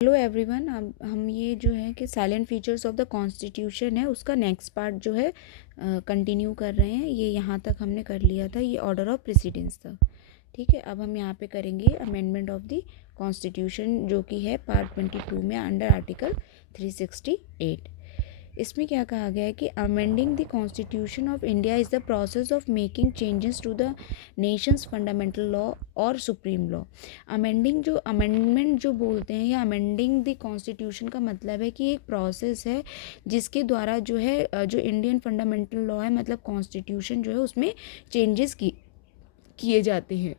Hello everyone. अब हम ये जो है कि salient features of the constitution है उसका नेक्स्ट पार्ट जो है कंटिन्यू कर रहे हैं। ये यहाँ तक हमने कर लिया था, ये ऑर्डर ऑफ प्रेसिडेंस था। ठीक है, अब हम यहाँ पे करेंगे अमेंडमेंट ऑफ द कॉन्स्टिट्यूशन जो कि है पार्ट 22 में अंडर आर्टिकल 368। इसमें क्या कहा गया है कि amending the constitution of India is the process of making changes to the nation's fundamental law और सुप्रीम लॉ। अमेंडमेंट जो बोलते हैं या अमेंडिंग द कॉन्स्टिट्यूशन का मतलब है कि एक प्रोसेस है जिसके द्वारा जो है जो इंडियन फंडामेंटल लॉ है मतलब कॉन्स्टिट्यूशन जो है उसमें चेंजेस किए जाते हैं।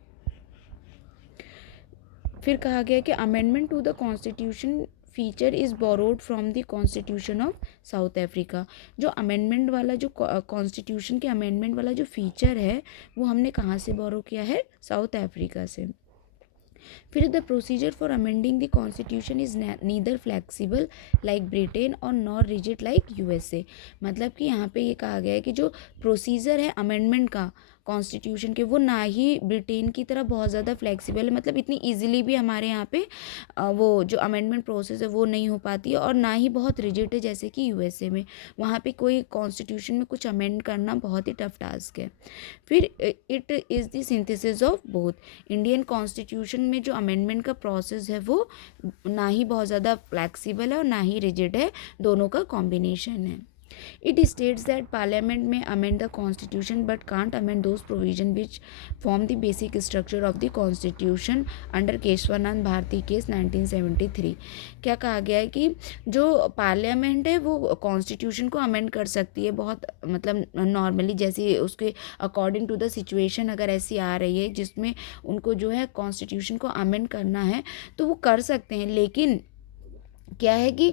फिर कहा गया कि amendment to the constitution feature is borrowed from the constitution of South Africa. जो अमेंडमेंट वाला जो कॉन्स्टिट्यूशन के अमेंडमेंट वाला जो फीचर है वो हमने कहाँ से बोरो किया है? साउथ अफ्रीका से। फिर the procedure for amending the constitution is neither flexible like Britain और नॉर रिजिड लाइक यूएसए। मतलब कि यहाँ पे ये कहा गया है कि जो प्रोसीजर है अमेंडमेंट का कॉन्स्टिट्यूशन के वो ना ही ब्रिटेन की तरह बहुत ज़्यादा फ्लेक्सिबल है, मतलब इतनी इजीली भी हमारे यहाँ पे वो जो अमेंडमेंट प्रोसेस है वो नहीं हो पाती है, और ना ही बहुत रिजिड है जैसे कि यूएसए में। वहाँ पे कोई कॉन्स्टिट्यूशन में कुछ अमेंड करना बहुत ही टफ टास्क है। फिर it is the synthesis of both. Indian constitution में जो अमेंडमेंट का प्रोसेस है वो ना ही बहुत ज़्यादा फ्लैक्सीबल है और ना ही रिजिड है, दोनों का कॉम्बिनेशन है। It states that Parliament may amend the Constitution but can't amend those provisions which form the basic structure of the Constitution under Kesavananda Bharati case 1973। क्या कहा गया है कि जो पार्लियामेंट है वो कॉन्स्टिट्यूशन को अमेंड कर सकती है, बहुत मतलब नॉर्मली जैसे उसके अकॉर्डिंग टू द सिचुएशन अगर ऐसी आ रही है जिसमें उनको जो है कॉन्स्टिट्यूशन को अमेंड करना है तो वो कर सकते हैं। लेकिन क्या है कि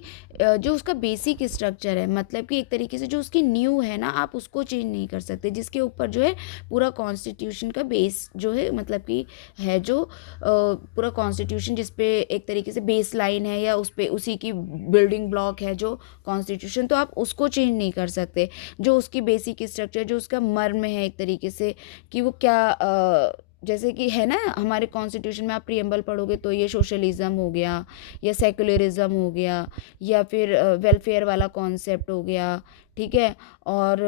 जो उसका बेसिक स्ट्रक्चर है मतलब कि एक तरीके से जो उसकी न्यू है ना, आप उसको चेंज नहीं कर सकते, जिसके ऊपर जो है पूरा कॉन्स्टिट्यूशन का बेस जो है मतलब कि है जो पूरा कॉन्स्टिट्यूशन जिस पे एक तरीके से बेस लाइन है या उस पे उसी की बिल्डिंग ब्लॉक है जो कॉन्स्टिट्यूशन, तो आप उसको चेंज नहीं कर सकते। जो उसकी बेसिक स्ट्रक्चर जो उसका मर्म है एक तरीके से कि वो क्या जैसे कि है ना हमारे कॉन्स्टिट्यूशन में आप प्रियम्बल पढ़ोगे तो ये सोशलिज्म हो गया या सेकुलरिज्म हो गया या फिर वेलफेयर वाला कॉन्सेप्ट हो गया, ठीक है, और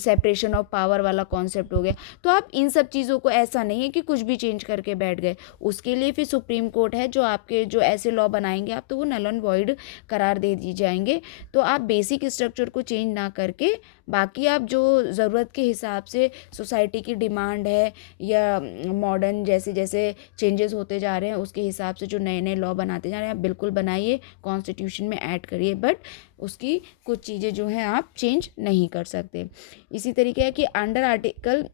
सेपरेशन ऑफ पावर वाला कॉन्सेप्ट हो गया। तो आप इन सब चीज़ों को ऐसा नहीं है कि कुछ भी चेंज करके बैठ गए, उसके लिए फिर सुप्रीम कोर्ट है जो आपके जो ऐसे लॉ बनाएंगे आप तो वो नल एंड वॉइड करार दे दी जाएंगे। तो आप बेसिक स्ट्रक्चर को चेंज ना करके बाकी आप जो ज़रूरत के हिसाब से सोसाइटी की डिमांड है या मॉडर्न जैसे जैसे चेंजेस होते जा रहे हैं उसके हिसाब से जो नए नए लॉ बनाते जा रहे हैं आप बिल्कुल बनाइए, कॉन्स्टिट्यूशन में ऐड करिए, बट उसकी कुछ चीज़ें जो हैं आप चेंज नहीं कर सकते। इसी तरीके है कि under article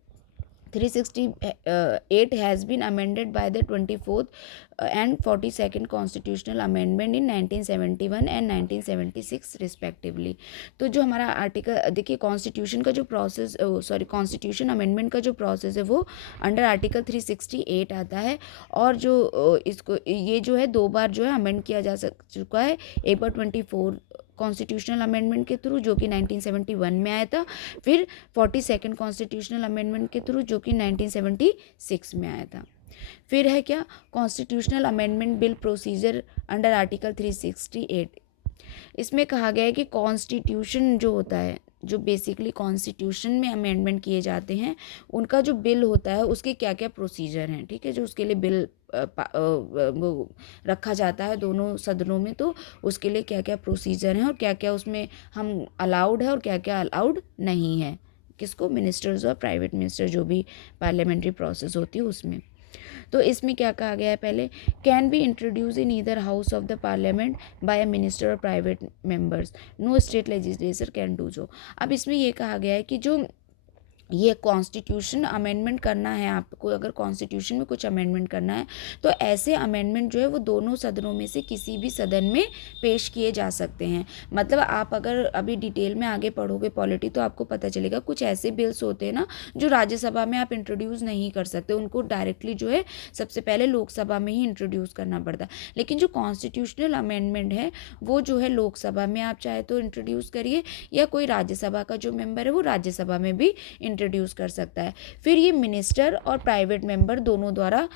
368 has been amended by the 24th and 42nd constitutional amendment in 1971 and 1976 respectively। तो जो हमारा आर्टिकल देखिए कॉन्स्टिट्यूशन का जो प्रोसेस कॉन्स्टिट्यूशन अमेंडमेंट का जो प्रोसेस है वो अंडर आर्टिकल 368 आता है, और जो इसको ये जो है दो बार जो है अमेंड किया जा चुका है। एक बार 24 कॉन्स्टिट्यूशनल अमेंडमेंट के थ्रू जो कि 1971 में आया था, फिर 42nd कॉन्स्टिट्यूशनल अमेंडमेंट के थ्रू जो कि 1976 में आया था। फिर है क्या constitutional amendment bill procedure under article 368। इसमें कहा गया है कि कॉन्स्टिट्यूशन जो होता है जो बेसिकली कॉन्स्टिट्यूशन में अमेंडमेंट किए जाते हैं उनका जो बिल होता है उसके क्या क्या प्रोसीजर हैं, ठीक है, जो उसके लिए बिल वो रखा जाता है दोनों सदनों में, तो उसके लिए क्या क्या प्रोसीजर हैं और क्या क्या उसमें हम अलाउड है और क्या क्या अलाउड नहीं है, किसको, मिनिस्टर्स और प्राइवेट मिनिस्टर जो भी पार्लियामेंट्री प्रोसेस होती है उसमें। तो इसमें क्या कहा गया है, पहले can be introduced in either house of the parliament by a minister और private members, no state legislature can do so. अब इसमें ये कहा गया है कि जो ये कॉन्स्टिट्यूशन अमेंडमेंट करना है आपको, अगर कॉन्स्टिट्यूशन में कुछ अमेंडमेंट करना है तो ऐसे अमेंडमेंट जो है वो दोनों सदनों में से किसी भी सदन में पेश किए जा सकते हैं। मतलब आप अगर अभी डिटेल में आगे पढ़ोगे पॉलिटी तो आपको पता चलेगा कुछ ऐसे बिल्स होते हैं ना जो राज्यसभा में आप इंट्रोड्यूस नहीं कर सकते, उनको डायरेक्टली जो है सबसे पहले लोकसभा में ही इंट्रोड्यूस करना पड़ता है। लेकिन जो कॉन्स्टिट्यूशनल अमेंडमेंट है वो जो है लोकसभा में आप चाहे तो इंट्रोड्यूस करिए या कोई राज्यसभा का जो मेंबर है वो राज्यसभा में भी इंट्रोड्यूस कर सकता है। फिर ये मिनिस्टर और प्राइवेट मेंबर दोनों द्वारा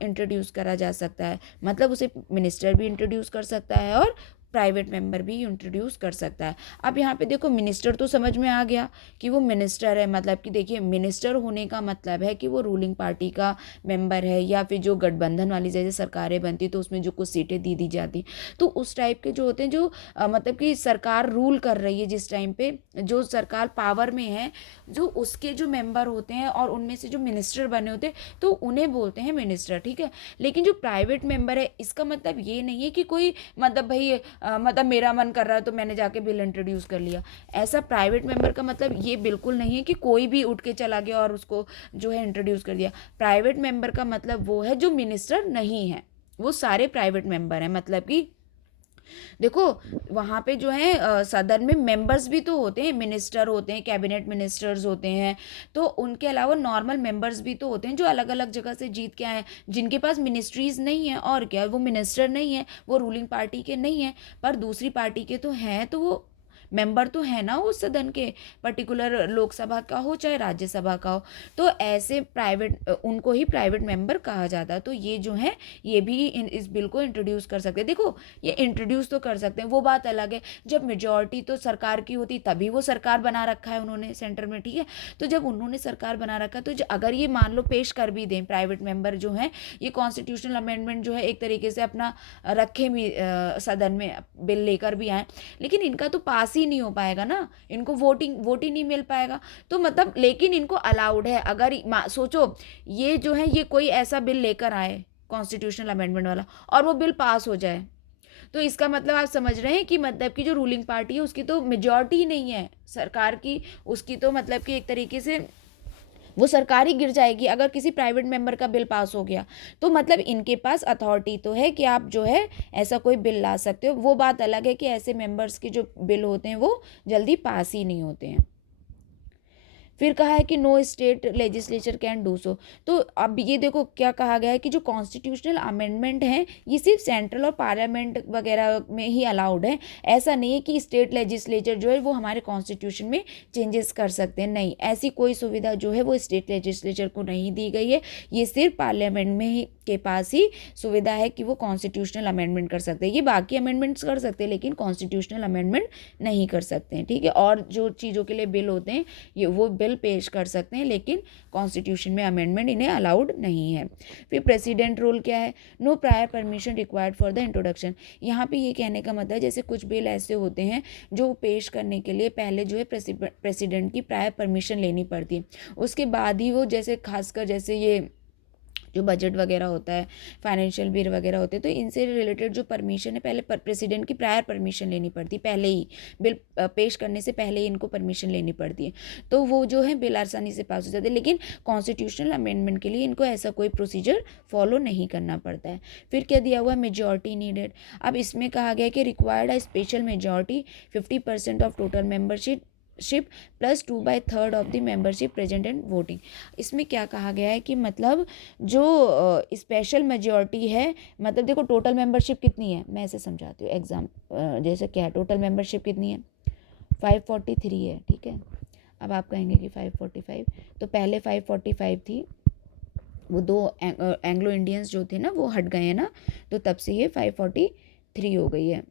इंट्रोड्यूस करा जा सकता है, मतलब उसे मिनिस्टर भी इंट्रोड्यूस कर सकता है और प्राइवेट मेंबर भी इंट्रोड्यूस कर सकता है। अब यहाँ पे देखो मिनिस्टर तो समझ में आ गया कि वो मिनिस्टर है, मतलब कि देखिए मिनिस्टर होने का मतलब है कि वो रूलिंग पार्टी का मेंबर है, या फिर जो गठबंधन वाली जैसे सरकारें बनती तो उसमें जो कुछ सीटें दी जाती, तो उस टाइप के जो होते हैं, जो मतलब कि सरकार रूल कर रही है जिस टाइम पे, जो सरकार पावर में है, जो उसके जो मेंबर होते हैं और उनमें से जो मिनिस्टर बने होते हैं, तो उन्हें बोलते हैं मिनिस्टर, ठीक है। लेकिन जो प्राइवेट मेंबर है, इसका मतलब ये नहीं है कि कोई मतलब भाई मतलब मेरा मन कर रहा है तो मैंने जाके बिल इंट्रोड्यूस कर लिया, ऐसा प्राइवेट मेंबर का मतलब ये बिल्कुल नहीं है कि कोई भी उठ के चला गया और उसको जो है इंट्रोड्यूस कर दिया। प्राइवेट मेंबर का मतलब वो है जो मिनिस्टर नहीं है, वो सारे प्राइवेट मेंबर हैं। मतलब कि देखो वहाँ पे जो है सदन में मेंबर्स भी तो होते हैं, मिनिस्टर होते हैं, कैबिनेट मिनिस्टर्स होते हैं, तो उनके अलावा नॉर्मल मेंबर्स भी तो होते हैं जो अलग अलग जगह से जीत के आए हैं, जिनके पास मिनिस्ट्रीज नहीं है, और क्या वो मिनिस्टर नहीं है, वो रूलिंग पार्टी के नहीं है, पर दूसरी पार्टी के तो हैं, तो वो मेंबर तो है ना उस सदन के, पर्टिकुलर लोकसभा का हो चाहे राज्यसभा का हो, तो ऐसे प्राइवेट उनको ही प्राइवेट मेंबर कहा जाता है। तो ये जो है ये भी इस बिल को इंट्रोड्यूस कर सकते हैं। देखो ये इंट्रोड्यूस तो कर सकते हैं, वो बात अलग है जब मेजोरिटी तो सरकार की होती तभी वो सरकार बना रखा है उन्होंने सेंटर में, ठीक है। तो जब उन्होंने सरकार बना रखा तो अगर ये मान लो पेश कर भी दें प्राइवेट मेंबर जो है, ये कॉन्स्टिट्यूशनल अमेंडमेंट जो है एक तरीके से अपना रखे भी सदन में बिल लेकर भी आए, लेकिन इनका तो पास ही नहीं हो पाएगा ना, इनको वोट ही नहीं मिल पाएगा। तो मतलब लेकिन इनको अलाउड है, अगर सोचो ये जो है ये कोई ऐसा बिल लेकर आए कॉन्स्टिट्यूशनल अमेंडमेंट वाला और वो बिल पास हो जाए, तो इसका मतलब आप समझ रहे हैं कि मतलब कि जो रूलिंग पार्टी है उसकी तो मेजॉरिटी ही नहीं है सरकार की, उसकी तो मतलब कि एक तरीके से वो सरकार ही गिर जाएगी अगर किसी प्राइवेट मेंबर का बिल पास हो गया। तो मतलब इनके पास अथॉरिटी तो है कि आप जो है ऐसा कोई बिल ला सकते हो। वो बात अलग है कि ऐसे मेंबर्स के जो बिल होते हैं वो जल्दी पास ही नहीं होते हैं। फिर कहा है कि no state legislature can do so. तो अब ये देखो क्या कहा गया है कि जो कॉन्स्टिट्यूशनल अमेंडमेंट हैं ये सिर्फ सेंट्रल और पार्लियामेंट वगैरह में ही अलाउड है, ऐसा नहीं है कि स्टेट लेजिस्लेचर जो है वो हमारे कॉन्स्टिट्यूशन में चेंजेस कर सकते हैं, नहीं, ऐसी कोई सुविधा जो है वो स्टेट लेजिस्लेचर को नहीं दी गई है। ये सिर्फ पार्लियामेंट में ही के पास ही सुविधा है कि वो कॉन्स्टिट्यूशनल अमेंडमेंट कर सकते हैं। ये बाकी अमेंडमेंट्स कर सकते हैं लेकिन कॉन्स्टिट्यूशनल अमेंडमेंट नहीं कर सकते हैं, ठीक है। और जो चीज़ों के लिए बिल होते हैं ये वो बिल पेश कर सकते हैं, लेकिन कॉन्स्टिट्यूशन में अमेंडमेंट इन्हें अलाउड नहीं है। फिर प्रेसिडेंट रोल क्या है, no prior permission required for the introduction. यहाँ पे ये कहने का मतलब जैसे कुछ बिल ऐसे होते हैं जो पेश करने के लिए पहले जो है प्रेसिडेंट की प्रायर परमिशन लेनी पड़ती है, उसके बाद ही वो, जैसे खासकर जैसे ये जो बजट वगैरह होता है, फाइनेंशियल बिल वगैरह होते हैं, तो इनसे रिलेटेड जो परमिशन है पहले प्रेसिडेंट की प्रायर परमिशन लेनी पड़ती है, पहले ही बिल पेश करने से पहले ही इनको परमिशन लेनी पड़ती है, तो वो जो है बिल आसानी से पास हो जाते हैं। लेकिन कॉन्स्टिट्यूशनल अमेंडमेंट के लिए इनको ऐसा कोई प्रोसीजर फॉलो नहीं करना पड़ता है। फिर क्या दिया हुआ, मेजॉरिटी नीडेड। अब इसमें कहा गया कि required a special majority 50% of total membership +2/3 of the membership present and voting. इसमें क्या कहा गया है कि मतलब जो स्पेशल मेजॉरिटी है, मतलब देखो टोटल मेंबरशिप कितनी है, मैं ऐसे समझाती हूँ एग्जाम जैसे क्या है, टोटल मेंबरशिप कितनी है 543 है, ठीक है। अब आप कहेंगे कि 545, तो पहले 545 थी, वो दो एंग्लो इंडियंस जो थे ना वो हट गए हैं ना, तो तब से ये 543 हो गई है।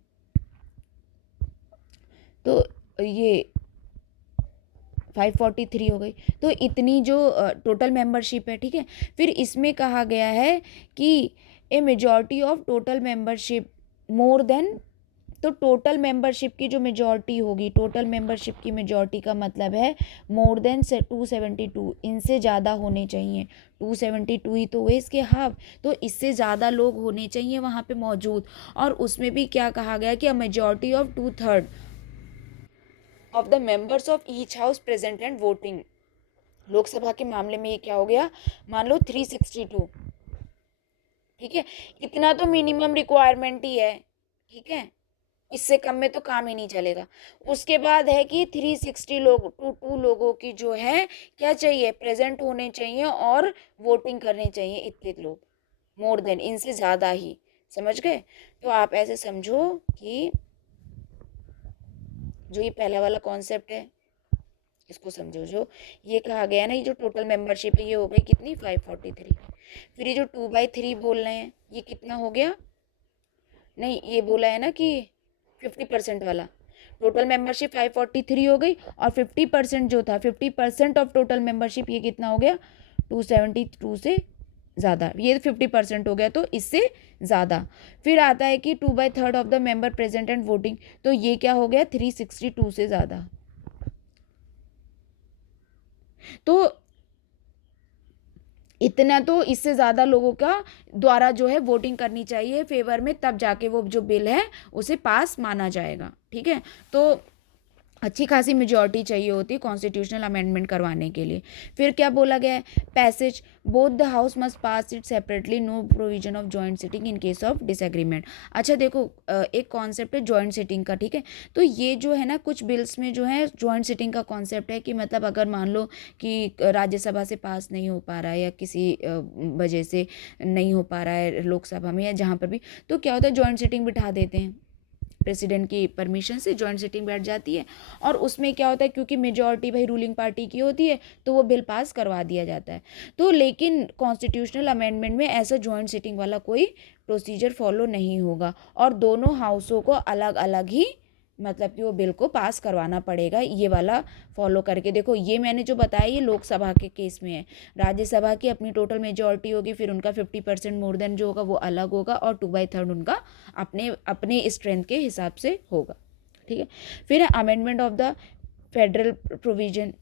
तो ये 543 हो गई, तो इतनी जो टोटल मेंबरशिप है, ठीक है। फिर इसमें कहा गया है कि a majority of total membership more than, तो टोटल मेंबरशिप की जो मेजॉरिटी होगी, टोटल मेंबरशिप की मेजॉरिटी का मतलब है मोर देन 272, इनसे ज़्यादा होने चाहिए। 272 ही तो हुए इसके हाफ, तो इससे ज़्यादा लोग होने चाहिए वहाँ पे मौजूद। और उसमें भी क्या कहा गया कि अ majority of 2/3 of the members of each house present and voting. Lok Sabha के मामले में ये क्या हो गया, मान लो 362, ठीक है। इतना तो मिनिमम रिक्वायरमेंट ही है, ठीक है, इससे कम में तो काम ही नहीं चलेगा। उसके बाद है कि 360 लोग, टू लोगों की जो है क्या चाहिए, प्रेजेंट होने चाहिए और वोटिंग करने चाहिए, इतने लोग, मोर देन, इनसे ज़्यादा ही, समझ गए। तो आप ऐसे समझो कि जो ये पहला वाला कॉन्सेप्ट है इसको समझो, जो ये कहा गया ना, ये जो टोटल मेंबरशिप है ये हो गई कितनी 543। फिर ये जो 2/3 बोल रहे हैं ये कितना हो गया, नहीं ये बोला है ना कि 50% वाला, टोटल मेंबरशिप 543 हो गई और 50% जो था 50% ऑफ टोटल मेंबरशिप ये कितना हो गया 272 से ज़्यादा, ये 50% हो गया तो इससे ज़्यादा। फिर आता है कि 2/3 of the member present and voting, तो ये क्या हो गया 362 से ज़्यादा। तो इतना तो इससे ज़्यादा लोगों का द्वारा जो है वोटिंग करनी चाहिए फेवर में, तब जाके वो जो बिल है उसे पास माना जाएगा। ठीक है, तो अच्छी खासी मेजॉरिटी चाहिए होती है कॉन्स्टिट्यूशनल अमेंडमेंट करवाने के लिए। फिर क्या बोला गया है, passage both the house must pass it separately, no provision of joint sitting in case of disagreement. अच्छा देखो, एक कॉन्सेप्ट है जॉइंट सिटिंग का। ठीक है, तो ये जो है ना कुछ बिल्स में जो है जॉइंट सिटिंग का कॉन्सेप्ट है कि मतलब अगर मान लो कि राज्यसभा से पास नहीं हो पा रहा है या किसी वजह से नहीं हो पा रहा है लोकसभा में या जहाँ पर भी, तो क्या होता है जॉइंट सिटिंग बिठा देते हैं, प्रेसिडेंट की परमिशन से जॉइंट सिटिंग बैठ जाती है। और उसमें क्या होता है, क्योंकि मेजॉरिटी भाई रूलिंग पार्टी की होती है तो वो बिल पास करवा दिया जाता है। तो लेकिन कॉन्स्टिट्यूशनल अमेंडमेंट में ऐसा जॉइंट सिटिंग वाला कोई प्रोसीजर फॉलो नहीं होगा और दोनों हाउसों को अलग अलग ही मतलब कि वो बिल को पास करवाना पड़ेगा, ये वाला फॉलो करके। देखो ये मैंने जो बताया ये लोकसभा के केस में है, राज्यसभा की अपनी टोटल मेजॉरिटी होगी, फिर उनका 50% मोर देन जो होगा वो अलग होगा और 2/3 उनका अपने अपने स्ट्रेंथ के हिसाब से होगा। ठीक है, फिर amendment of the federal provision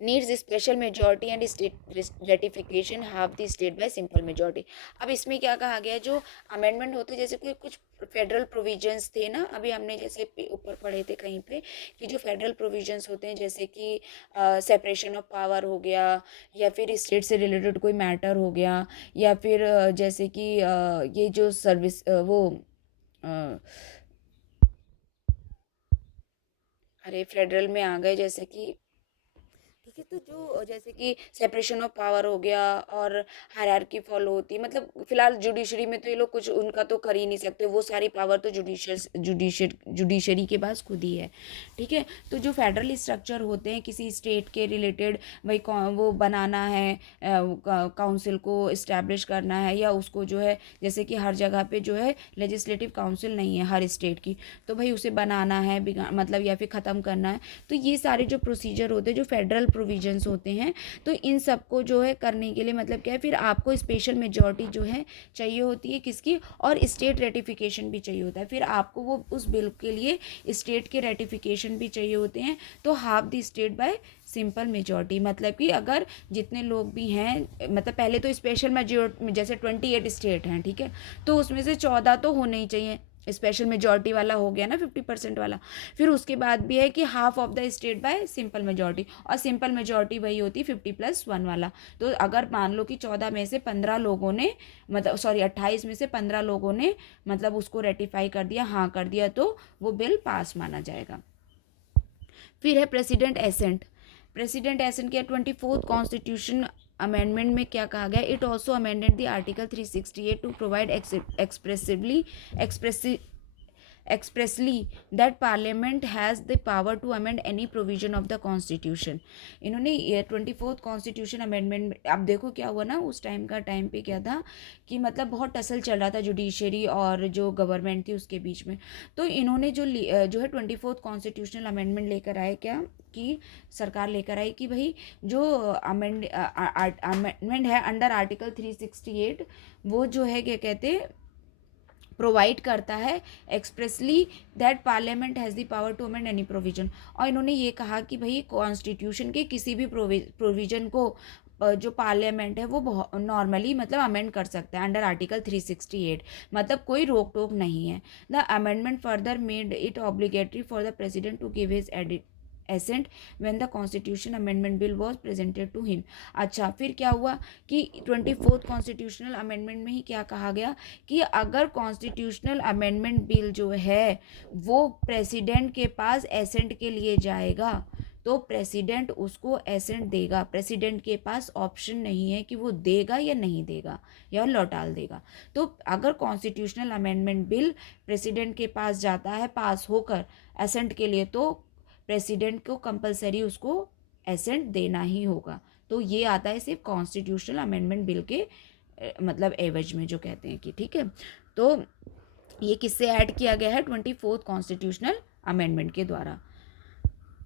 needs special majority and state ratification half the state by simple majority. अब इसमें क्या कहा गया है, जो अमेंडमेंट होते जैसे कि कुछ फेडरल प्रोविजंस थे ना, अभी हमने जैसे ऊपर पढ़े थे कहीं पे कि जो फेडरल प्रोविजंस होते हैं जैसे कि सेपरेशन ऑफ पावर हो गया, या फिर स्टेट से रिलेटेड कोई मैटर हो गया, या फिर जैसे कि ये जो सर्विस वो अ, अरे फेडरल में आ गए जैसे कि, ठीक है, तो जो जैसे कि सेपरेशन ऑफ पावर हो गया और हायरार्की फॉलो होती है, मतलब फिलहाल जुडिशरी में तो ये लोग कुछ उनका तो कर ही नहीं सकते, वो सारी पावर तो जुडिशरी के पास खुद ही है। ठीक है, तो जो फेडरल स्ट्रक्चर होते हैं किसी स्टेट के रिलेटेड, भाई वो बनाना है, काउंसिल को इस्टेब्लिश करना है, या उसको जो है जैसे कि हर जगह पे जो है लेजिस्लेटिव काउंसिल नहीं है हर स्टेट की, तो भाई उसे बनाना है मतलब या फिर ख़त्म करना है, तो ये सारे जो प्रोसीजर होते हैं जो फेडरल प्रोविजंस होते हैं, तो इन सबको जो है करने के लिए मतलब क्या है, फिर आपको स्पेशल मेजॉरिटी जो है चाहिए होती है किसकी, और स्टेट रेटिफिकेशन भी चाहिए होता है, फिर आपको वो उस बिल के लिए स्टेट के रेटिफिकेशन भी चाहिए होते हैं। तो half the state by simple majority, मतलब कि अगर जितने लोग भी हैं, मतलब पहले तो स्पेशल मेजॉरिटी जैसे 28 स्टेट हैं, ठीक है, तो उसमें से 14 तो होने ही चाहिए, स्पेशल मेजॉरिटी वाला हो गया ना 50% वाला। फिर उसके बाद भी है कि half of the state by simple majority, और सिंपल मेजॉरिटी वही होती है 50+1 वाला। तो अगर मान लो कि 14 में से 15 लोगों ने मतलब सॉरी 28 में से 15 लोगों ने मतलब उसको रेटिफाई कर दिया, हाँ कर दिया, तो वो बिल पास माना जाएगा। फिर है प्रेसिडेंट एसेंट। प्रेसिडेंट एसेंट क्या 24th कॉन्स्टिट्यूशन अमेंडमेंट में क्या कहा गया, it also amended the article 368 to provide expressly that parliament has the power to amend any provision of the constitution। इन्होंने ये 24th कॉन्स्टिट्यूशन अमेंडमेंट, अब देखो क्या हुआ ना, उस टाइम पे क्या था कि मतलब बहुत टसल चल रहा था जुडिशरी और जो गवर्नमेंट थी उसके बीच में, तो इन्होंने जो है 24th कॉन्स्टिट्यूशनल अमेंडमेंट लेकर आए, क्या कि सरकार लेकर आई कि भाई जो अमेंडमेंट है अंडर आर्टिकल 368, वो जो है क्या कहते प्रोवाइड करता है expressly that parliament has the power to amend any provision. और इन्होंने ये कहा कि भाई कॉन्स्टिट्यूशन के किसी भी प्रोविजन को जो पार्लियामेंट है वो नॉर्मली मतलब अमेंड कर सकता है अंडर आर्टिकल 368, मतलब कोई रोक टोक नहीं है। The amendment further made it obligatory for the president to give his assent when the constitution amendment bill was presented to him। अच्छा फिर क्या हुआ कि 24th कॉन्स्टिट्यूशनल अमेंडमेंट में ही क्या कहा गया कि अगर कॉन्स्टिट्यूशनल अमेंडमेंट बिल जो है वो प्रेसिडेंट के पास एसेंट के लिए जाएगा तो प्रेसिडेंट उसको एसेंट देगा, प्रेसिडेंट के पास ऑप्शन नहीं है कि वो देगा या नहीं देगा या लौटाल देगा। तो अगर कॉन्स्टिट्यूशनल अमेंडमेंट बिल प्रेसिडेंट के पास जाता है पास होकर एसेंट के लिए, तो प्रेसिडेंट को कंपलसरी उसको एसेंट देना ही होगा। तो ये आता है सिर्फ कॉन्स्टिट्यूशनल अमेंडमेंट बिल के मतलब एवज में, जो कहते हैं कि ठीक है। तो ये किससे ऐड किया गया है? 24th कॉन्स्टिट्यूशनल अमेंडमेंट के द्वारा।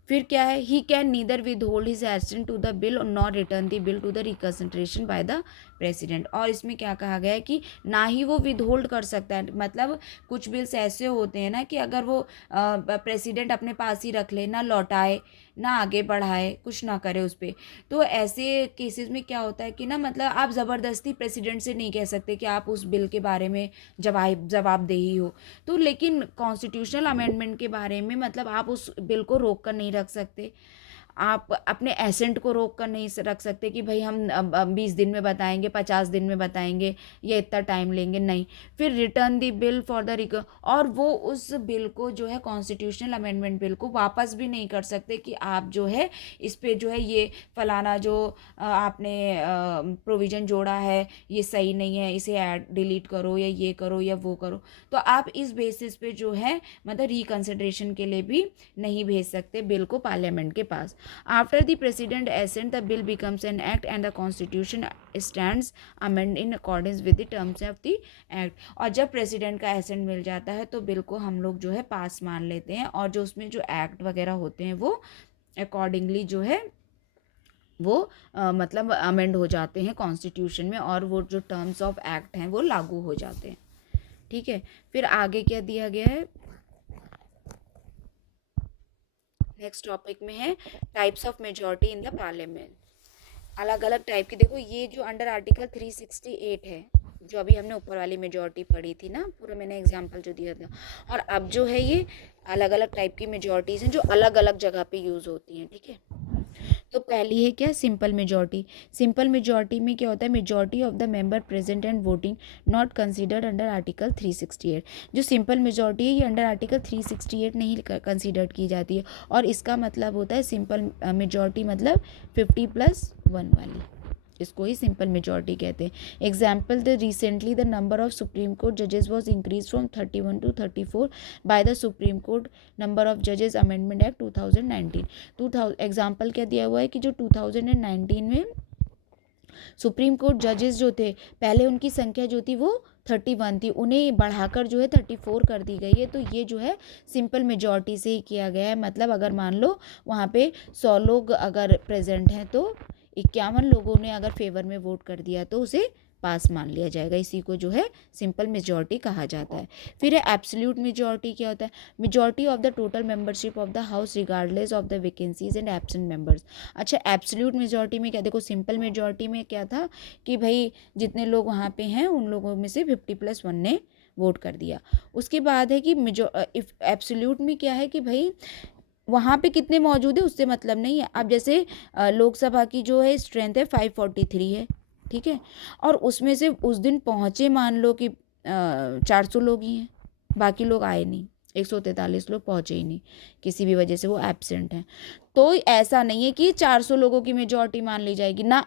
फिर क्या है? He can neither withhold his assent to the bill और not return the bill to the reconsideration by the president. और इसमें क्या कहा गया है कि ना ही वो विद होल्ड कर सकता है, मतलब कुछ बिल्स ऐसे होते हैं ना कि अगर वो प्रेसिडेंट अपने पास ही रख ले, ना लौटाए ना आगे बढ़ाए, कुछ ना करे उस पर, तो ऐसे केसेस में क्या होता है कि ना मतलब आप ज़बरदस्ती प्रेसिडेंट से नहीं कह सकते कि आप उस बिल के बारे में जवाबदेही हो। तो लेकिन कॉन्स्टिट्यूशनल अमेंडमेंट के बारे में मतलब आप उस बिल को रोक कर नहीं रख सकते, आप अपने एसेंट को रोक कर नहीं रख सकते कि भाई हम 20 दिन में बताएंगे, 50 दिन में बताएंगे, या इतना टाइम लेंगे, नहीं। फिर return the bill for the और वो उस बिल को जो है कॉन्स्टिट्यूशनल अमेंडमेंट बिल को वापस भी नहीं कर सकते कि आप जो है इस पे जो है ये फलाना जो आपने प्रोविज़न जोड़ा है ये सही नहीं है, इसे ऐड डिलीट करो या ये करो या वो करो। तो आप इस बेसिस पे जो है मतलब रिकंसिडरेशन के लिए भी नहीं भेज सकते बिल को पार्लियामेंट के पास। After the president assent, the bill becomes an act and the constitution stands amended in accordance with the terms of the act। और जब प्रेसिडेंट का एसेंट मिल जाता है तो बिल को हम लोग जो है पास मान लेते हैं, और जो उसमें जो एक्ट वगैरह होते हैं वो अकॉर्डिंगली जो है वो मतलब अमेंड हो जाते हैं कॉन्स्टिट्यूशन में, और वो जो टर्म्स ऑफ एक्ट हैं वो लागू हो जाते हैं। ठीक है, फिर आगे क्या दिया गया है? नेक्स्ट टॉपिक में है types of majority in the parliament. अलग अलग टाइप की, देखो ये जो अंडर आर्टिकल 368 है, जो अभी हमने ऊपर वाली मेजॉरिटी पढ़ी थी ना, पूरा मैंने एग्जांपल जो दिया था, और अब जो है ये अलग अलग टाइप की मेजॉरिटीज़ हैं जो अलग अलग जगह पे यूज़ होती हैं। ठीक है, तो पहली है क्या? Simple majority. सिंपल मेजॉरिटी में क्या होता है? Majority of the member present and voting not considered under article 368। जो सिंपल मेजॉरिटी है ये अंडर आर्टिकल 368 नहीं कंसीडर्ड की जाती है, और इसका मतलब होता है सिंपल मेजॉरिटी मतलब 50+1 वाली, इसको ही सिंपल मेजॉरिटी कहते हैं। Example, the recently the number of supreme court जजेस was increase from 31 to 34 by the supreme court number of जजेस अमेंडमेंट एक्ट 2019। एग्जाम्पल क्या दिया हुआ है कि जो 2019 में सुप्रीम कोर्ट जजेस जो थे, पहले उनकी संख्या जो थी वो 31 थी, उन्हें बढ़ाकर जो है 34 कर दी गई है। तो ये जो है सिंपल मेजॉरिटी से ही किया गया है। मतलब अगर मान लो वहाँ पे 100 लोग अगर प्रेजेंट हैं तो 51 लोगों ने अगर फेवर में वोट कर दिया तो उसे पास मान लिया जाएगा। इसी को जो है सिंपल मेजॉरिटी कहा जाता है। फिर है एब्सोल्यूट मेजॉरिटी। क्या होता है? Majority of the total membership of the house regardless of the vacancies and absent members. अच्छा, एब्सोल्यूट मेजॉरिटी में क्या? देखो सिंपल मेजॉरिटी में क्या था कि भाई जितने लोग वहाँ पे हैं उन लोगों में से 50+1 ने वोट कर दिया। उसके बाद है कि एब्सोल्यूट में क्या है कि भाई वहाँ पे कितने मौजूद है उससे मतलब नहीं है। अब जैसे लोकसभा की जो है स्ट्रेंथ है 543 है, ठीक है, और उसमें से उस दिन पहुँचे मान लो कि 400 लोग ही हैं, बाकी लोग आए नहीं, 143 लोग पहुँचे ही नहीं, किसी भी वजह से वो एब्सेंट हैं। तो ऐसा नहीं है कि 400 लोगों की मेजॉरिटी मान ली जाएगी ना,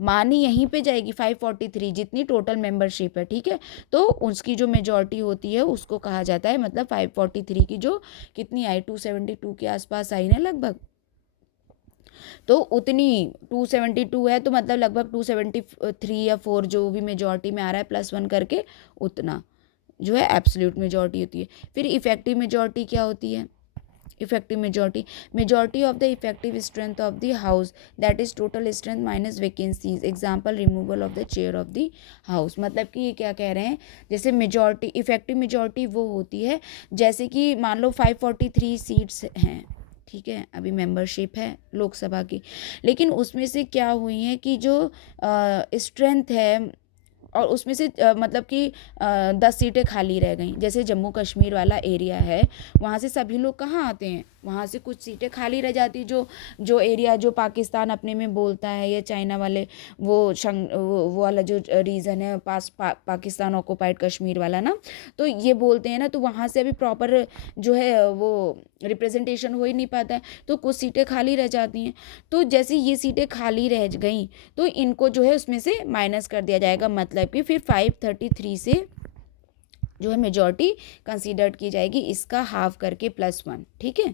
मानी यहीं पे जाएगी 543 जितनी टोटल मेंबरशिप है। ठीक है, तो उसकी जो मेजॉरिटी होती है उसको कहा जाता है, मतलब 543 की जो कितनी आई 272 के आसपास आई ना लगभग, तो उतनी 272 है तो मतलब लगभग 273 या 4 जो भी मेजॉरिटी में आ रहा है +1 करके उतना जो है एब्सोल्यूट मेजॉरिटी होती है। फिर इफेक्टिव मेजॉरिटी क्या होती है? Effective majority of the effective strength of the house that is total strength minus vacancies. Example, removal of the chair of the house. मतलब कि ये क्या कह रहे हैं? जैसे मेजॉरिटी, इफेक्टिव मेजॉरिटी वो होती है जैसे कि मान लो 543 सीट्स हैं, ठीक है, अभी मेंबरशिप है लोकसभा की, लेकिन उसमें से क्या हुई है कि जो स्ट्रेंथ है और उसमें से मतलब कि 10 सीटें खाली रह गई। जैसे जम्मू कश्मीर वाला एरिया है, वहाँ से सभी लोग कहाँ आते हैं, वहाँ से कुछ सीटें खाली रह जाती। जो एरिया जो पाकिस्तान अपने में बोलता है या चाइना वाले वो वाला जो रीजन है पाकिस्तान ऑक्युपाइड कश्मीर वाला ना, तो ये बोलते हैं ना, तो वहाँ से अभी प्रॉपर जो है वो रिप्रेजेंटेशन हो ही नहीं पाता है, तो कुछ सीटें खाली रह जाती हैं। तो जैसे ये सीटें खाली रह गई तो इनको जो है उसमें से माइनस कर दिया जाएगा। मतलब कि फिर 533 से जो है मेजॉरिटी कंसीडर्ड की जाएगी, इसका हाफ करके +1, ठीक है।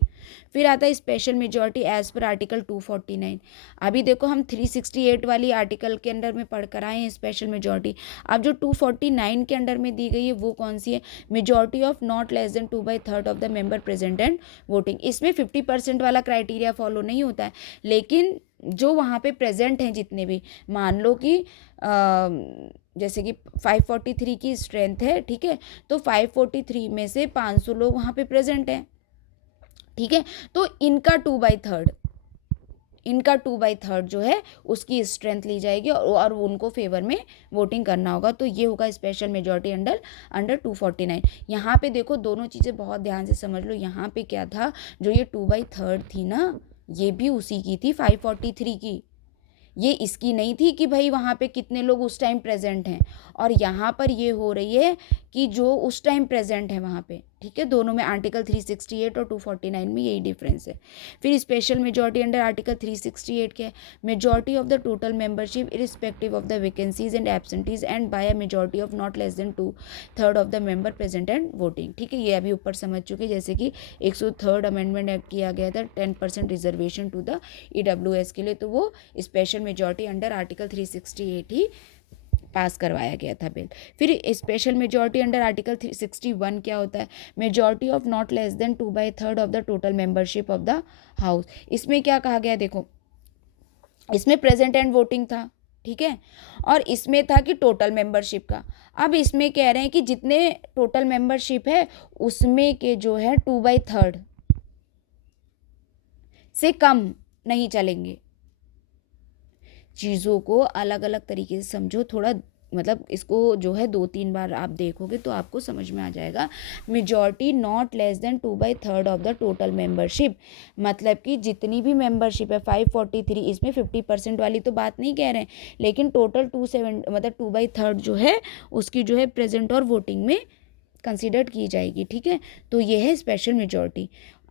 फिर आता है स्पेशल मेजॉरिटी एज पर आर्टिकल 249। अभी देखो हम 368 वाली आर्टिकल के अंडर में पढ़ कर आए हैं स्पेशल मेजॉरिटी। अब जो 249 के अंडर में दी गई है वो कौन सी है? Majority of not less than 2/3 of the member present and voting. इसमें 50% वाला क्राइटेरिया फॉलो नहीं होता है, लेकिन जो वहाँ पे प्रेजेंट हैं जितने भी, मान लो कि जैसे कि 543 की स्ट्रेंथ है, ठीक है, तो 543 में से 500 लोग वहाँ पे प्रेजेंट हैं, ठीक है, तो इनका 2/3 जो है उसकी स्ट्रेंथ ली जाएगी और उनको फेवर में वोटिंग करना होगा। तो ये होगा स्पेशल मेजॉरिटी अंडर 249। यहाँ पे देखो दोनों चीज़ें बहुत ध्यान से समझ लो। यहाँ पे क्या था, जो ये 2/3 थी ना, ये भी उसी की थी 543 की, ये इसकी नहीं थी कि भाई वहाँ पे कितने लोग उस टाइम प्रेजेंट हैं। और यहाँ पर ये हो रही है कि जो उस टाइम प्रेजेंट है वहाँ पे, ठीक है। दोनों में आर्टिकल 368 और 249 में यही डिफरेंस है। फिर स्पेशल मेजॉरिटी अंडर आर्टिकल 368 क्या है? Majority of the total membership irrespective of the vacancies and absentees and by a majority of not less than 2/3 of the member present and voting, ठीक है। ये अभी ऊपर समझ चुके, जैसे कि 103rd अमेंडमेंट एक्ट किया गया था 10% रिजर्वेशन टू द EWS के लिए, तो वो स्पेशल मेजॉरिटी अंडर आर्टिकल 368 ही पास करवाया गया था बिल। फिर स्पेशल मेजॉरिटी अंडर आर्टिकल 361 क्या होता है? Majority of not less than 2/3 of the total membership of the house. इसमें क्या कहा गया, देखो इसमें प्रेजेंट एंड वोटिंग था, ठीक है, और इसमें था कि टोटल मेंबरशिप का। अब इसमें कह रहे हैं कि जितने टोटल मेंबरशिप है उसमें के जो है 2/3 से कम नहीं चलेंगे। चीज़ों को अलग अलग तरीके से समझो, थोड़ा मतलब इसको जो है 2-3 बार आप देखोगे तो आपको समझ में आ जाएगा। Majority not less than 2/3 of the total membership, मतलब कि जितनी भी मेंबरशिप है 543, इसमें 50% वाली तो बात नहीं कह रहे हैं, लेकिन टोटल 27 मतलब 2/3 जो है उसकी जो है प्रेजेंट और वोटिंग में कंसिडर्ड की जाएगी, ठीक है। तो ये है स्पेशल मेजॉरिटी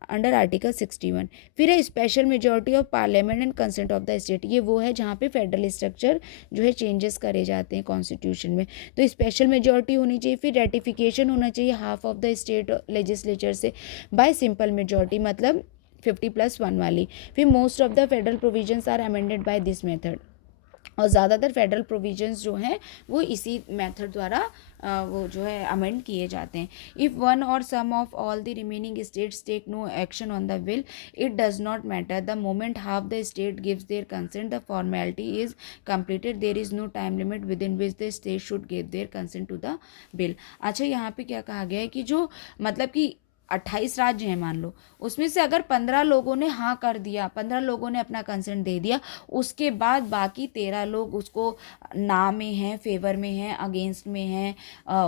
अंडर आर्टिकल 61। फिर है special majority of parliament and consent of the state. ये वो है जहाँ पे फेडरल स्ट्रक्चर जो है चेंजेस करे जाते हैं कॉन्स्टिट्यूशन में, तो स्पेशल मेजॉरिटी होनी चाहिए। फिर रेटिफिकेशन होना चाहिए half of the state legislature से बाय सिंपल मेजॉरिटी, मतलब 50+1 वाली। फिर most of the federal provisions are amended by this method, और ज़्यादातर फेडरल प्रोविजंस जो हैं वो इसी मेथड द्वारा वो जो है अमेंड किए जाते हैं। इफ़ वन और some of all the remaining states take no action on the bill, it does not matter the moment half the state gives their consent the formality is completed, there is no time limit within which the state should give their consent to the bill. अच्छा, यहाँ पे क्या कहा गया है कि जो मतलब कि 28 राज्य हैं मान लो, उसमें से अगर 15 लोगों ने हाँ कर दिया, 15 लोगों ने अपना कंसेंट दे दिया, उसके बाद बाकी 13 लोग उसको ना में हैं, फेवर में हैं, अगेंस्ट में हैं,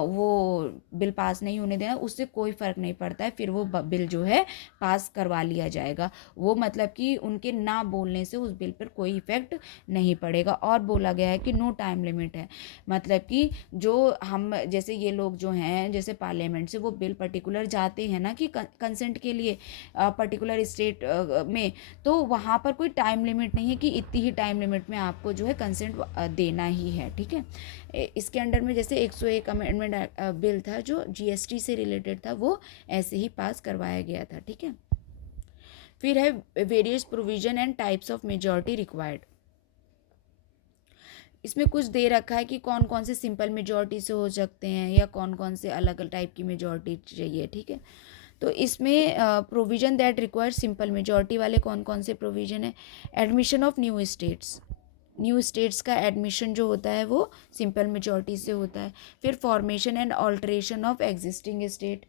वो बिल पास नहीं होने देना, उससे कोई फ़र्क नहीं पड़ता है, फिर वो बिल जो है पास करवा लिया जाएगा। वो मतलब कि उनके ना बोलने से उस बिल पर कोई इफ़ेक्ट नहीं पड़ेगा। और बोला गया है कि नो टाइम लिमिट है, मतलब कि जो हम जैसे ये लोग जो हैं जैसे पार्लियामेंट से वो बिल पर्टिकुलर जाते हैं ना कि कंसेंट के लिए पर्टिकुलर स्टेट में, तो वहाँ पर कोई टाइम लिमिट नहीं है कि इतनी ही टाइम लिमिट में आपको जो है कंसेंट देना ही है, ठीक है। इसके अंडर में जैसे 101 अमेंडमेंट बिल था जो GST से रिलेटेड था, वो ऐसे ही पास करवाया गया था, ठीक है। फिर है various provision and types of majority required. इसमें कुछ दे रखा है कि कौन कौन से सिंपल मेजॉरिटी से हो सकते हैं या कौन कौन से अलग अलग टाइप की मेजॉरिटी चाहिए, ठीक है। तो इसमें provision that require simple majority वाले कौन कौन से प्रोविज़न है? एडमिशन ऑफ न्यू स्टेट्स का एडमिशन जो होता है वो सिंपल मेजॉरिटी से होता है। फिर formation and alteration of existing state,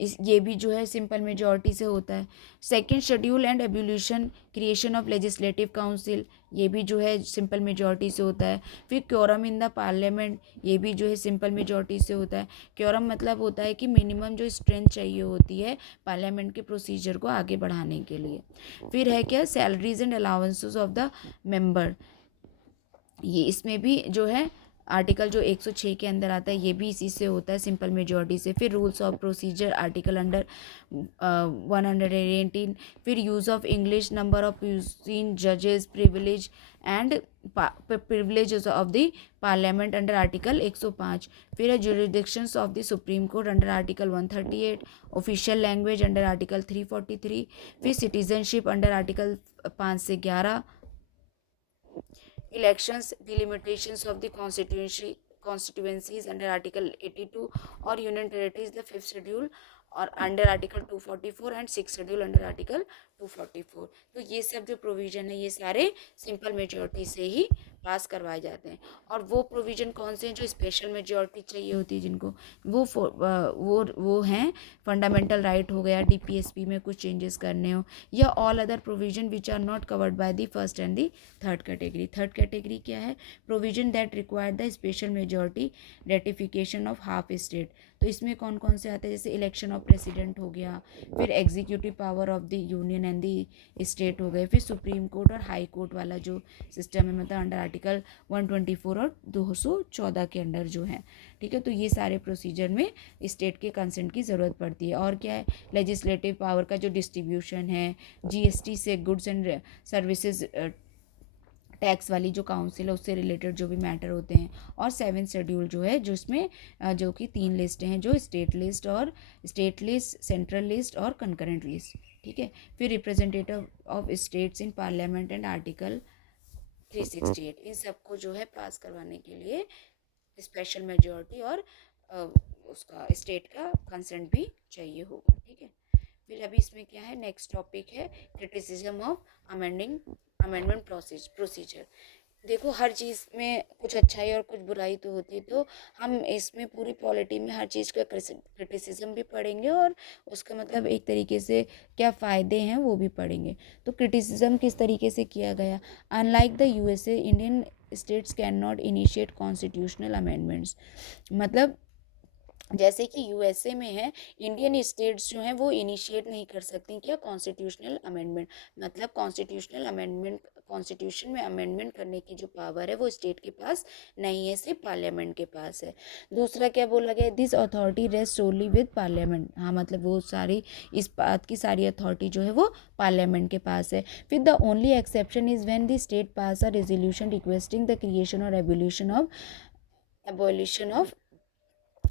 ये भी जो है सिंपल मेजॉरिटी से होता है। Second schedule and abolition creation of legislative council, ये भी जो है सिंपल मेजॉरिटी से होता है। फिर क्योरम इन द पार्लियामेंट, ये भी जो है सिंपल मेजॉरिटी से होता है। क्योरम मतलब होता है कि मिनिमम जो स्ट्रेंथ चाहिए होती है पार्लियामेंट के प्रोसीजर को आगे बढ़ाने के लिए। फिर है क्या? Salaries and allowances of the member, ये इसमें भी जो है आर्टिकल जो 106 के अंदर आता है ये भी इसी से होता है, सिंपल मेजॉरिटी से। फिर rules of procedure article under 118, फिर use of English, number of using जजेस, privilege and privileges of the parliament under article 105, फिर है jurisdictions of the supreme court under article 138, official language under article 343, फिर citizenship under article 5 से 11, elections, delimitations of the constituencies under article 82 और union territories the 5th schedule और under article 244 and 6th schedule under article 244। तो ये सब जो provision है ये सारे सिंपल मेजॉरिटी से ही पास करवाए जाते हैं। और वो प्रोविज़न कौन से हैं जो स्पेशल मेजॉरिटी चाहिए होती है जिनको, वो हैं फंडामेंटल राइट हो गया, डीपीएसपी में कुछ चेंजेस करने हो, या all other provision which are not covered by the first and the third category. Third category क्या है? Provision that require the special majority ratification of half state. तो इसमें कौन कौन से आते हैं? जैसे इलेक्शन ऑफ प्रेसिडेंट हो गया, फिर executive power of the union and the state हो गए, फिर सुप्रीम कोर्ट और हाई कोर्ट वाला जो सिस्टम है, मतलब अंडर आर्टिकल 124 और 214 के अंडर जो है, ठीक है। तो ये सारे प्रोसीजर में स्टेट के कंसेंट की ज़रूरत पड़ती है। और क्या है? लेजिस्लेटिव पावर का जो डिस्ट्रीब्यूशन है, जीएसटी से गुड्स एंड सर्विसेज टैक्स वाली जो काउंसिल है उससे रिलेटेड जो भी मैटर होते हैं, और 7th शेड्यूल जो है जिसमें जो कि 3 लिस्टें हैं, जो स्टेट लिस्ट, सेंट्रल लिस्ट और कंकरेंट लिस्ट, ठीक है। फिर representative of states in parliament and article 368, इन सबको जो है पास करवाने के लिए स्पेशल मेजॉरिटी और उसका स्टेट का कंसेंट भी चाहिए होगा, ठीक है। फिर अभी इसमें क्या है, नेक्स्ट टॉपिक है क्रिटिसिज्म ऑफ अमेंडमेंट प्रोसीजर। देखो, हर चीज़ में कुछ अच्छाई और कुछ बुराई तो होती है, तो हम इसमें पूरी पॉलिटी में हर चीज़ का क्रिटिसिज्म भी पढ़ेंगे और उसका मतलब एक तरीके से क्या फ़ायदे हैं वो भी पढ़ेंगे। तो क्रिटिसिज्म किस तरीके से किया गया? Unlike the USA, Indian states can not initiate constitutional amendments. मतलब जैसे कि यूएसए में है, इंडियन स्टेट्स जो हैं वो इनिशिएट नहीं कर सकती क्या? Constitutional amendment. मतलब कॉन्स्टिट्यूशन में अमेंडमेंट करने की जो पावर है वो स्टेट के पास नहीं है, सिर्फ पार्लियामेंट के पास है। दूसरा क्या बोला गया? This authority rest only with parliament. हाँ, मतलब वो सारी इस बात की सारी अथॉरिटी जो है वो पार्लियामेंट के पास है। फिर the only exception is when the state pass a resolution requesting the creation और abolition of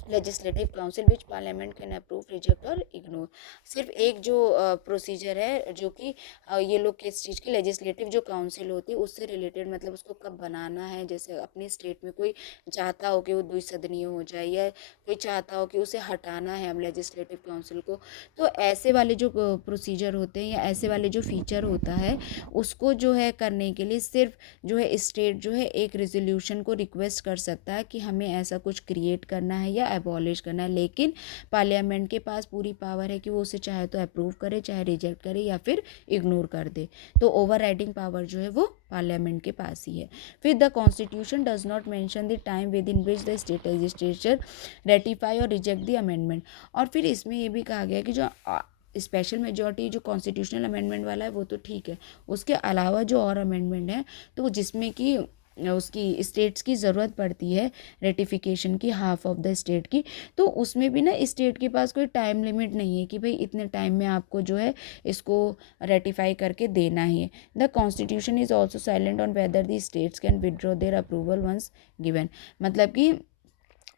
legislative council which parliament can approve, reject और इग्नोर। सिर्फ एक जो प्रोसीजर है जो कि ये लोग किस चीज़ की, लेजिस्लेटिव जो काउंसिल होती है उससे रिलेटेड, मतलब उसको कब बनाना है। जैसे अपने स्टेट में कोई चाहता हो कि वो द्विसदनीय हो जाए, या कोई चाहता हो कि उसे हटाना है हम लेजिस्लेटिव काउंसिल को, तो ऐसे वाले जो प्रोसीजर होते हैं या ऐसे वाले जो फीचर होता है उसको जो है करने के लिए सिर्फ जो है स्टेट जो है एक रेजोल्यूशन को रिक्वेस्ट कर सकता है कि हमें ऐसा कुछ क्रिएट करना है या एबॉलिश करना है, लेकिन पार्लियामेंट के पास पूरी पावर है कि वो उसे चाहे तो अप्रूव करे, चाहे रिजेक्ट करे या फिर इग्नोर कर दे। तो ओवर राइडिंग पावर जो है वो पार्लियामेंट के पास ही है। फिर the constitution does not mention the time with in which the state legislature ratify और रिजेक्ट द अमेंडमेंट। और फिर इसमें ये भी कहा गया कि जो स्पेशल मेजॉरिटी जो कॉन्स्टिट्यूशनल अमेंडमेंट वाला है वो तो ठीक है, उसके अलावा जो और अमेंडमेंट है तो जिसमें कि उसकी स्टेट्स की ज़रूरत पड़ती है रेटिफिकेशन की, हाफ ऑफ द स्टेट की, तो उसमें भी ना स्टेट के पास कोई टाइम लिमिट नहीं है कि भाई इतने टाइम में आपको जो है इसको रेटिफाई करके देना ही है। The constitution is also silent on whether the states can withdraw their approval once given. मतलब कि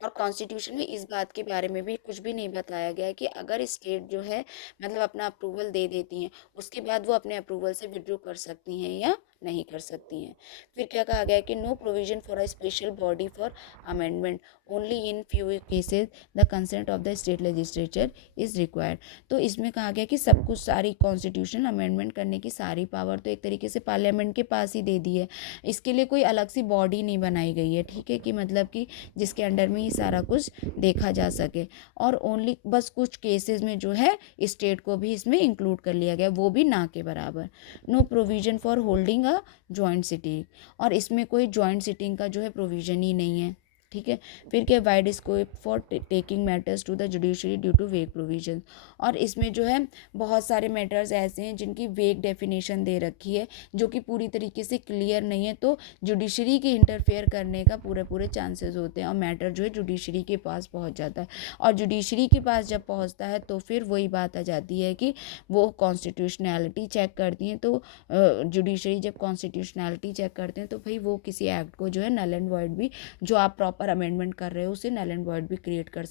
और कॉन्स्टिट्यूशन में इस बात के बारे में भी कुछ भी नहीं बताया गया है कि अगर स्टेट जो है मतलब अपना अप्रूवल दे देती हैं उसके बाद वो अपने अप्रूवल से विड्रॉ कर सकती हैं या नहीं कर सकती हैं। फिर क्या कहा गया है कि no provision for a special body for amendment, only in few cases the consent of the state legislature is required. तो इसमें कहा गया कि सब कुछ सारी कॉन्स्टिट्यूशन अमेंडमेंट करने की सारी पावर तो एक तरीके से पार्लियामेंट के पास ही दे दी है, इसके लिए कोई अलग सी बॉडी नहीं बनाई गई है, ठीक है, कि मतलब कि जिसके अंडर में ही सारा कुछ देखा जा सके। और ओनली बस कुछ केसेस में जो है स्टेट को भी इसमें इंक्लूड कर लिया गया, वो भी ना के बराबर। No provision for holding a joint sitting, और इसमें कोई जॉइंट सिटिंग का जो है प्रोविजन ही नहीं है। ठीक है। फिर क्या, wide scope for taking matters to the judiciary due to vague provision. और इसमें जो है बहुत सारे मैटर्स ऐसे हैं जिनकी वेग डेफिनेशन दे रखी है, जो कि पूरी तरीके से क्लियर नहीं है, तो जुडिशरी के इंटरफेयर करने का पूरे चांसेस होते हैं और मैटर जो है जुडिशरी के पास पहुंच जाता है। और जुडिशरी के पास जब पहुंचता है तो फिर वही बात आ जाती है कि वो कॉन्स्टिट्यूशनैलिटी चेक करती हैं। तो जुडिशरी जब कॉन्स्टिट्यूशनैलिटी चेक करते हैं तो भाई वो किसी एक्ट को जो है नल एंड वॉइड भी, जो आप प्रॉपर अमेंडमेंट कर रहे हो उसे नल एंड वॉइड भी क्रिएट कर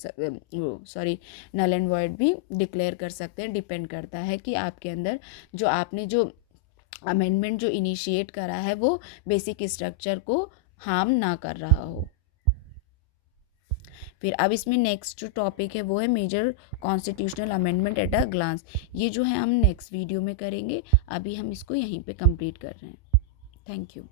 नल एंड वॉइड भी डिक्लेयर कर सकते हैं। डिपेंड करता है कि आपके अंदर जो आपने जो अमेंडमेंट जो इनिशिएट करा है वो बेसिक स्ट्रक्चर को हार्म ना कर रहा हो। फिर अब इसमें नेक्स्ट जो टॉपिक है वो है major constitutional amendment at a glance. ये जो है हम नेक्स्ट वीडियो में करेंगे, अभी हम इसको यहीं पे कंप्लीट कर रहे हैं। Thank you.